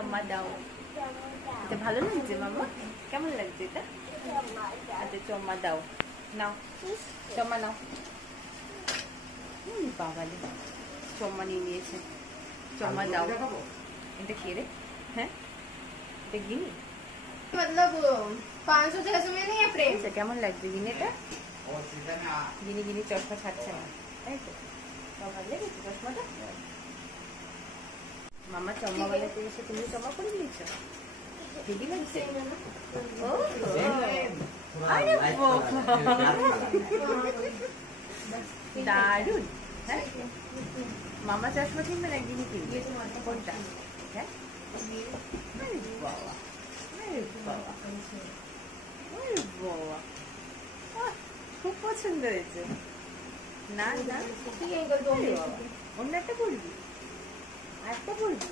চম্মা দাও। এটা ভালো লাগছে মামা? কেমন লাগছে এটা? আচ্ছা চম্মা দাও, নাও চম্মা নাও। বাবালে চম্মা নিয়ে নিয়েছে, চম্মা দাও। এটা কে রে? হ্যাঁ এটা গিনি? मतलब 500-600 में नहीं है फ्रेम। কেমন লাগছে গিনিটা? গিনি গিনি চশমা ছাড়ছে না, তাই তো? ভালো লেগেছে চশমাটা? মামা চম্মা বানাতে এসে তুমি চম্মা করে দিয়েছো, হেভি লাগছে। ও আরে দারুন। হ্যাঁ মামা চশমা কিনবে না গিনি কিনবে? কোনটা? হ্যাঁ আরে বাবা, আরে বাবা, আরে বাবা, খুব পছন্দ হয়েছে। না না ठीक है अंकल 2 मिनट। অন্য একটা বলবি, আরেকটা বলবি?